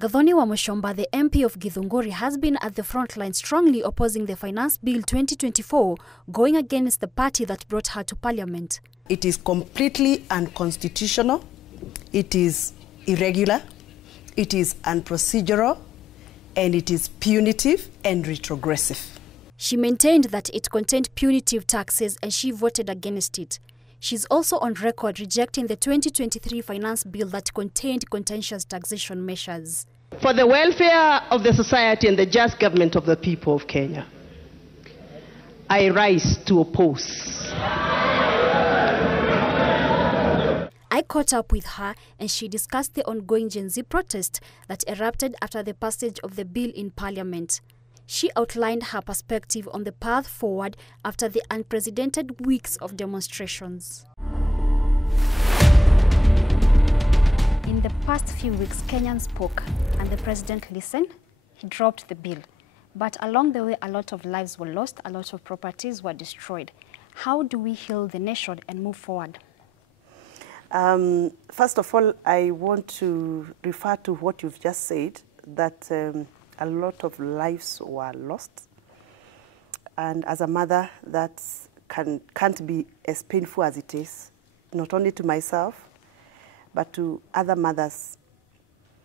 Gathoni wa Muchomba, the MP of Githunguri, has been at the front line strongly opposing the Finance Bill 2024, going against the party that brought her to Parliament. It is completely unconstitutional, it is irregular, it is unprocedural, and it is punitive and retrogressive. She maintained that it contained punitive taxes and she voted against it. She's also on record rejecting the 2023 finance bill that contained contentious taxation measures. For the welfare of the society and the just government of the people of Kenya, I rise to oppose. I caught up with her and she discussed the ongoing Gen Z protest that erupted after the passage of the bill in Parliament. She outlined her perspective on the path forward after the unprecedented weeks of demonstrations. In the past few weeks, Kenyans spoke and the president listened. He dropped the bill. But along the way, a lot of lives were lost, a lot of properties were destroyed. How do we heal the nation and move forward? First of all, I want to refer to what you've just said, that a lot of lives were lost. And as a mother, that can't be as painful as it is, not only to myself, but to other mothers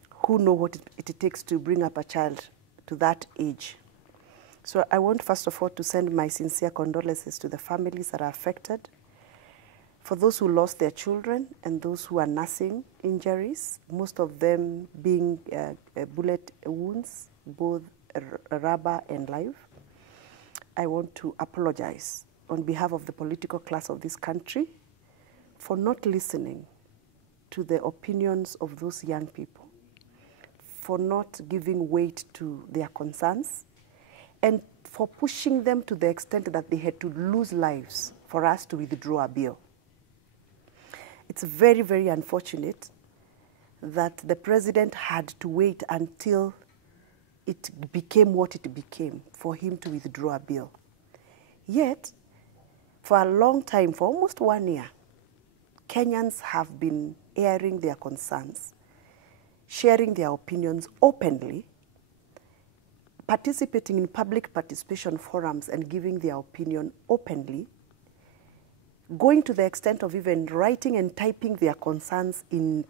who know what it takes to bring up a child to that age. So I want, first of all, to send my sincere condolences to the families that are affected, for those who lost their children and those who are nursing injuries, most of them being bullet wounds, both rubber and live. I want to apologize on behalf of the political class of this country for not listening to the opinions of those young people, for not giving weight to their concerns, and for pushing them to the extent that they had to lose lives for us to withdraw a bill. It's very, very unfortunate that the president had to wait until it became what it became for him to withdraw a bill. Yet, for a long time, for almost 1 year, Kenyans have been airing their concerns, sharing their opinions openly, participating in public participation forums and giving their opinion openly, going to the extent of even writing and typing their concerns in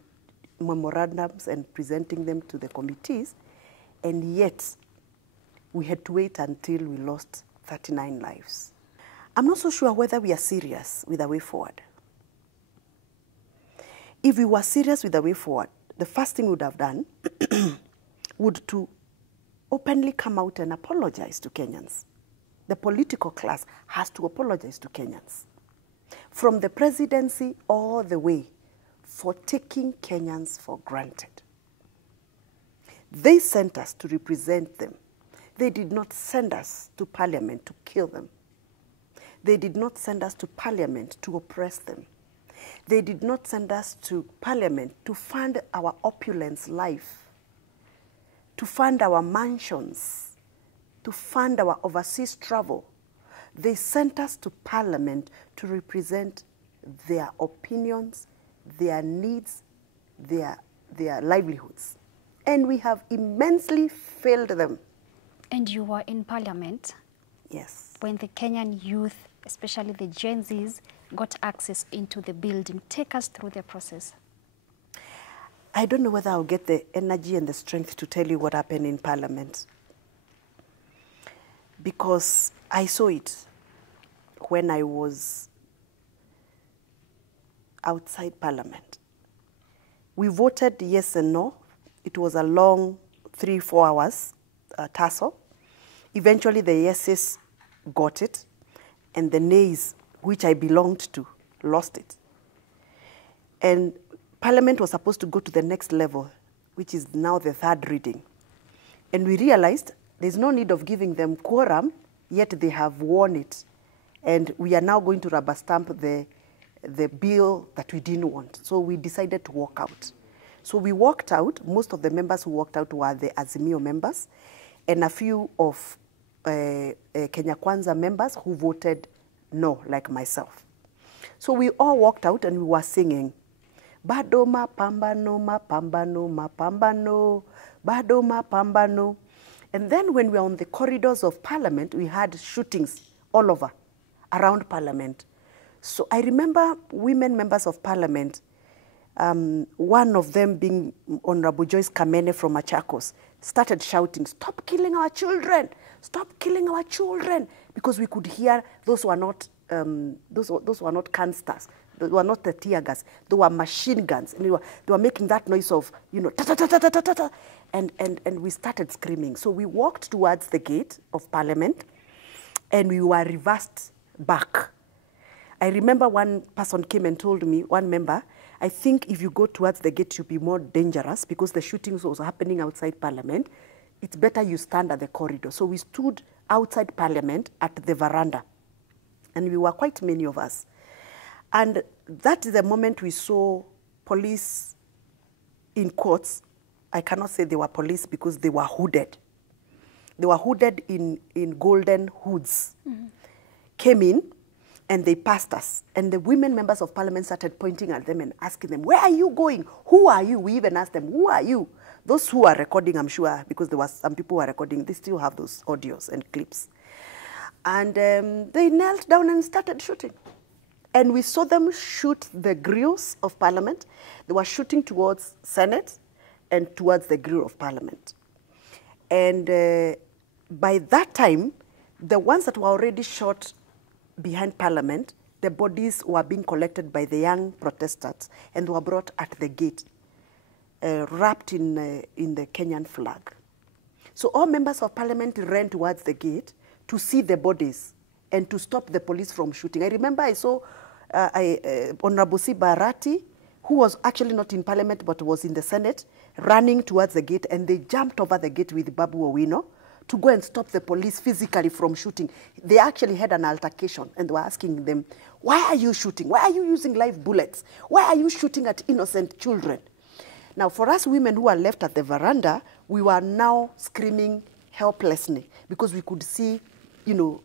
memorandums and presenting them to the committees, and yet we had to wait until we lost 39 lives. I'm not so sure whether we are serious with the way forward. If we were serious with the way forward, the first thing we would have done would to openly come out and apologize to Kenyans. The political class has to apologize to Kenyans, from the presidency all the way, for taking Kenyans for granted. They sent us to represent them. They did not send us to Parliament to kill them. They did not send us to Parliament to oppress them. They did not send us to Parliament to fund our opulence life, to fund our mansions, to fund our overseas travel. They sent us to Parliament to represent their opinions, their needs, their livelihoods. And we have immensely failed them. And you were in Parliament? Yes. When the Kenyan youth, especially the Gen Zs, got access into the building. Take us through the process. I don't know whether I'll get the energy and the strength to tell you what happened in Parliament, because I saw it when I was outside Parliament. We voted yes and no. It was a long 3-4 hours tussle. Eventually the yeses got it, and the nays, which I belonged to, lost it. And Parliament was supposed to go to the next level, which is now the third reading. And we realized there's no need of giving them quorum, yet they have won it. And we are now going to rubber stamp the bill that we didn't want. So we decided to walk out. So we walked out. Most of the members who walked out were the Azimio members, and a few of Kenya Kwanza members who voted no, like myself. So we all walked out and we were singing, Bado mapambano, mapambano, mapambano, bado mapambano. And then when we were on the corridors of Parliament, we had shootings all over around Parliament. So I remember women members of Parliament, one of them being Honorable Joyce Kamene from Machakos, started shouting, "Stop killing our children! Stop killing our children!" Because we could hear those were not those were not canisters. They were not the tear gas. They were machine guns, and they were making that noise of, you know, ta ta ta ta ta ta ta ta, and we started screaming. So we walked towards the gate of Parliament, and we were reversed back. I remember one person came and told me, one member, "I think if you go towards the gate, you'll be more dangerous because the shootings was happening outside Parliament. It's better you stand at the corridor." So we stood outside Parliament at the veranda, and we were quite many of us. And that is the moment we saw police in quotes. I cannot say they were police because they were hooded. They were hooded in golden hoods. Mm-hmm. Came in, and they passed us. And the women members of Parliament started pointing at them and asking them, "Where are you going? Who are you?" We even asked them, "Who are you?" Those who are recording, I'm sure, because there was some people who are recording, they still have those audios and clips. And they knelt down and started shooting. And we saw them shoot the grills of Parliament. They were shooting towards Senate and towards the grill of Parliament. And by that time, the ones that were already shot behind Parliament, the bodies were being collected by the young protesters and were brought at the gate, wrapped in the Kenyan flag. So all members of Parliament ran towards the gate to see the bodies and to stop the police from shooting. I remember I saw Honorable Barati, who was actually not in Parliament but was in the Senate, running towards the gate, and they jumped over the gate with Babu Owino to go and stop the police physically from shooting. They actually had an altercation, and they were asking them, "Why are you shooting? Why are you using live bullets? Why are you shooting at innocent children?" Now, for us women who are left at the veranda, we were now screaming helplessly because we could see, you know,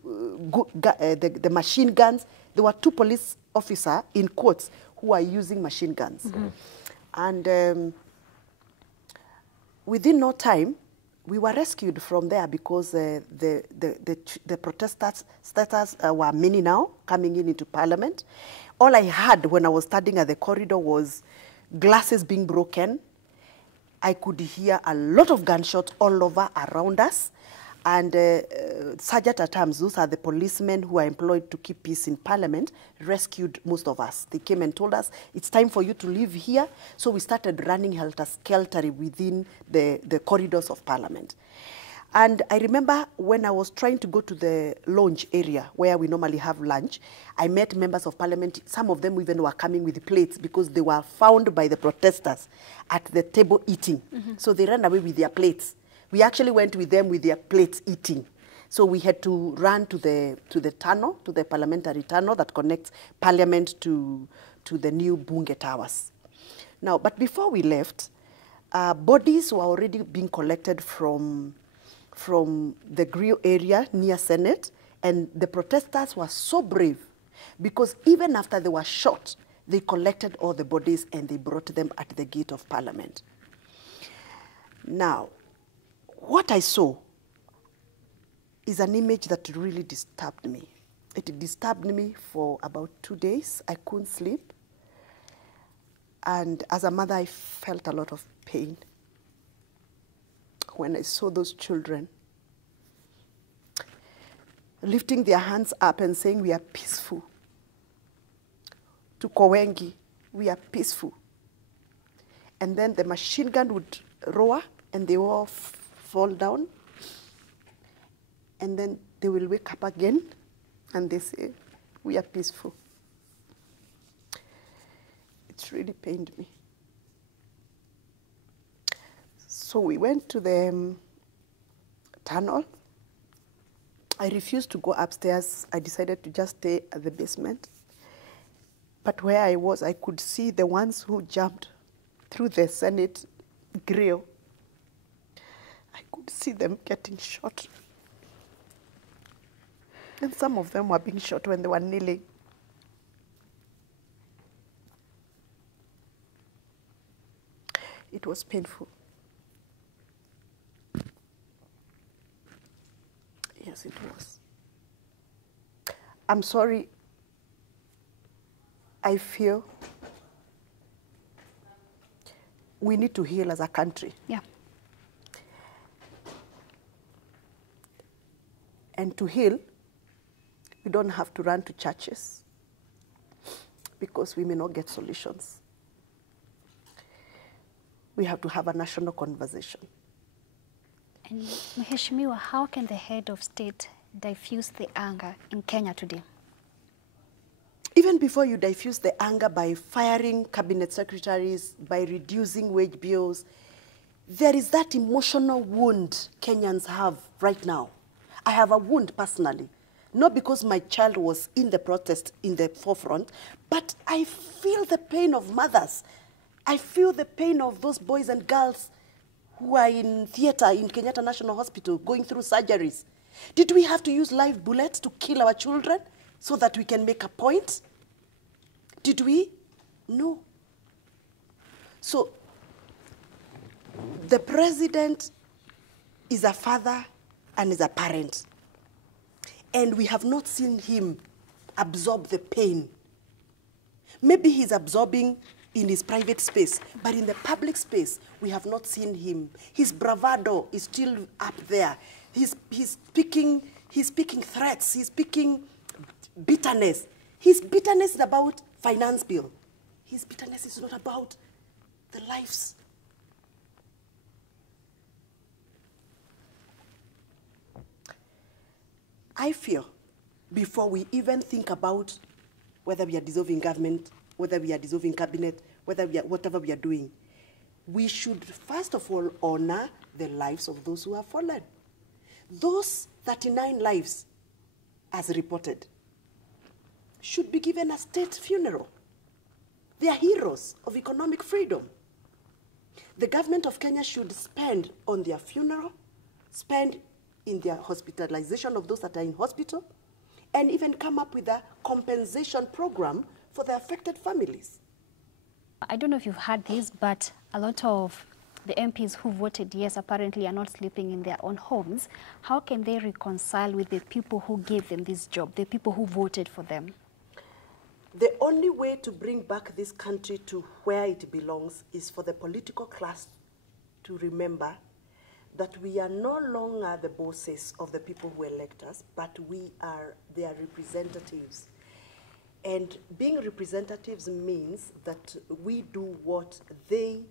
the machine guns. There were 2 police officers, in quotes, who were using machine guns. Mm-hmm. And within no time, we were rescued from there because the protesters were many now coming into Parliament. All I heard when I was standing at the corridor was glasses being broken. I could hear a lot of gunshots all over around us. And Sergeant at Arms, those are the policemen who are employed to keep peace in Parliament, rescued most of us. They came and told us, "It's time for you to leave here." So we started running helter-skelter within the corridors of Parliament. And I remember when I was trying to go to the lounge area where we normally have lunch, I met members of Parliament. Some of them even were coming with plates because they were found by the protesters at the table eating. Mm-hmm. So they ran away with their plates. We actually went with them with their plates eating. So we had to run to the tunnel, to the parliamentary tunnel that connects Parliament to the new Bunge Towers. Now, but before we left, bodies were already being collected from the grill area near Senate, and the protesters were so brave because even after they were shot, they collected all the bodies and they brought them at the gate of Parliament. Now, what I saw is an image that really disturbed me. It disturbed me for about 2 days. I couldn't sleep. And as a mother, I felt a lot of pain when I saw those children lifting their hands up and saying, "We are peaceful." To Kowengi, "We are peaceful." And then the machine gun would roar and they all fall down. And then they will wake up again and they say, "We are peaceful." It's really pained me. So we went to the tunnel. I refused to go upstairs. I decided to just stay at the basement. But where I was, I could see the ones who jumped through the Senate grill. I could see them getting shot. And some of them were being shot when they were kneeling. It was painful. Yes, it was. I'm sorry. I feel we need to heal as a country. Yeah. And to heal, we don't have to run to churches because we may not get solutions. We have to have a national conversation. And Mheshimiwa, how can the head of state diffuse the anger in Kenya today? Even before you diffuse the anger by firing cabinet secretaries, by reducing wage bills, there is that emotional wound Kenyans have right now. I have a wound personally, not because my child was in the protest in the forefront, but I feel the pain of mothers. I feel the pain of those boys and girls who are in theater in Kenyatta National Hospital going through surgeries. Did we have to use live bullets to kill our children so that we can make a point? Did we? No. So the president is a father and is a parent. And we have not seen him absorb the pain. Maybe he's absorbing in his private space, but in the public space, we have not seen him. His bravado is still up there. He's speaking threats, he's speaking bitterness. His bitterness is about finance bill. His bitterness is not about the lives. I feel before we even think about whether we are dissolving government, whether we are dissolving cabinet, whether we are, whatever we are doing, we should first of all honor the lives of those who have fallen. Those 39 lives, as reported, should be given a state funeral. They are heroes of economic freedom. The government of Kenya should spend on their funeral, spend in their hospitalization of those that are in hospital, and even come up with a compensation program for the affected families. I don't know if you've heard this, but a lot of the MPs who voted yes apparently are not sleeping in their own homes. How can they reconcile with the people who gave them this job, the people who voted for them? The only way to bring back this country to where it belongs is for the political class to remember that we are no longer the bosses of the people who elect us, but we are their representatives. And being representatives means that we do what they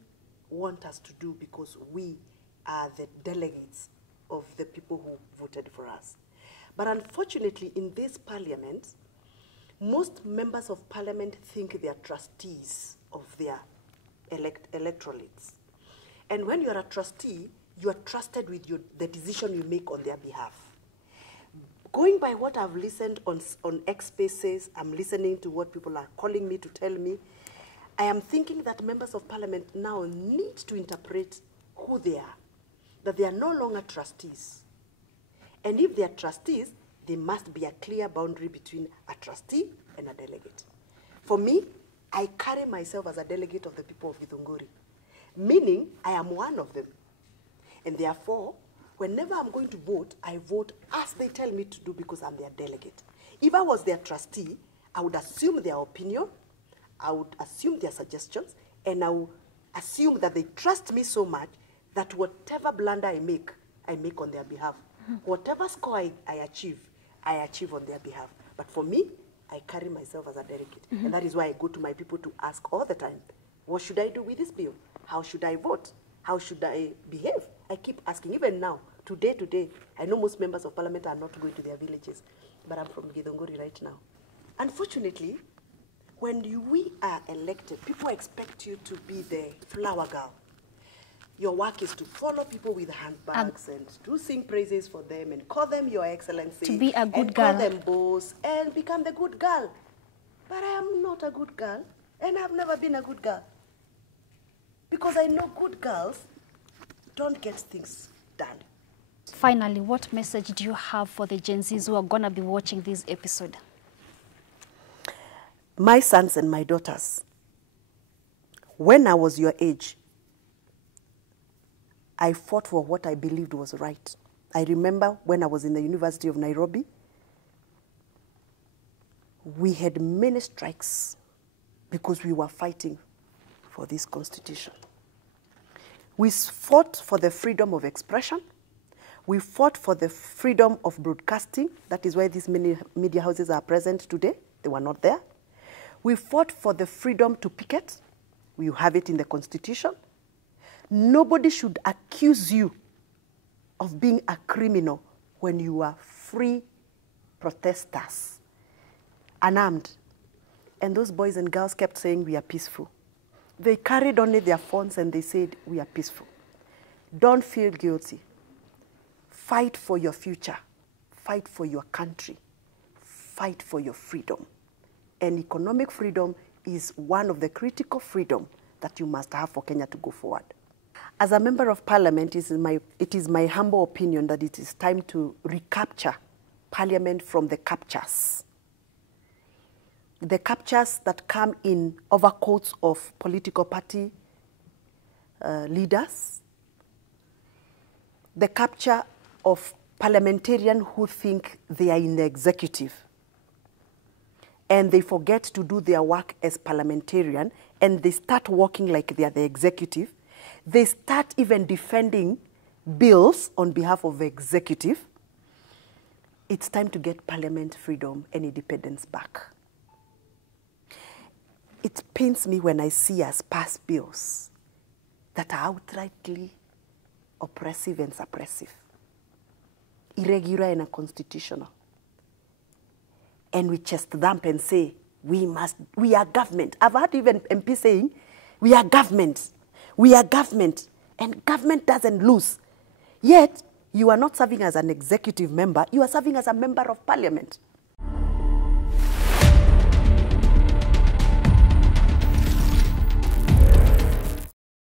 want us to do because we are the delegates of the people who voted for us. But unfortunately, in this parliament, most members of parliament think they are trustees of their electorates. And when you're a trustee, you are trusted with the decision you make on their behalf. Going by what I've listened on X Spaces, I'm listening to what people are calling me to tell me, I am thinking that members of parliament now need to interpret who they are, that they are no longer trustees. And if they are trustees, there must be a clear boundary between a trustee and a delegate. For me, I carry myself as a delegate of the people of Githunguri, meaning I am one of them. And therefore, whenever I'm going to vote, I vote as they tell me to do because I'm their delegate. If I was their trustee, I would assume their opinion, I would assume their suggestions, and I would assume that they trust me so much that whatever blunder I make on their behalf. Whatever score I achieve on their behalf. But for me, I carry myself as a delegate. And that is why I go to my people to ask all the time, what should I do with this bill? How should I vote? How should I behave? I keep asking, even now, today, I know most members of parliament are not going to their villages, but I'm from Githunguri right now. Unfortunately, when we are elected, people expect you to be the flower girl. Your work is to follow people with handbags and to sing praises for them and call them your excellency. To be a good and girl. Call them boss and become the good girl. But I am not a good girl, and I've never been a good girl. Because I know good girls don't get things done. Finally, what message do you have for the Gen Zs who are going to be watching this episode? My sons and my daughters, when I was your age, I fought for what I believed was right. I remember when I was in the University of Nairobi, we had many strikes because we were fighting for this constitution. We fought for the freedom of expression. We fought for the freedom of broadcasting. That is why these many media houses are present today. They were not there. We fought for the freedom to picket. We have it in the constitution. Nobody should accuse you of being a criminal when you are free protesters, unarmed. And those boys and girls kept saying, we are peaceful. They carried only their phones and they said, we are peaceful. Don't feel guilty. Fight for your future. Fight for your country. Fight for your freedom. And economic freedom is one of the critical freedom that you must have for Kenya to go forward. As a member of parliament, it is my humble opinion that it is time to recapture parliament from the captures. The captures that come in overcoats of political party leaders, the capture of parliamentarians who think they are in the executive, and they forget to do their work as parliamentarian, and they start working like they are the executive. They start even defending bills on behalf of the executive. It's time to get parliament freedom and independence back. It pains me when I see us pass bills that are outrightly oppressive and suppressive, irregular and unconstitutional. And we chest thump and say, we are government. I've heard even MP saying, we are government. We are government, and government doesn't lose. Yet, you are not serving as an executive member, you are serving as a member of parliament.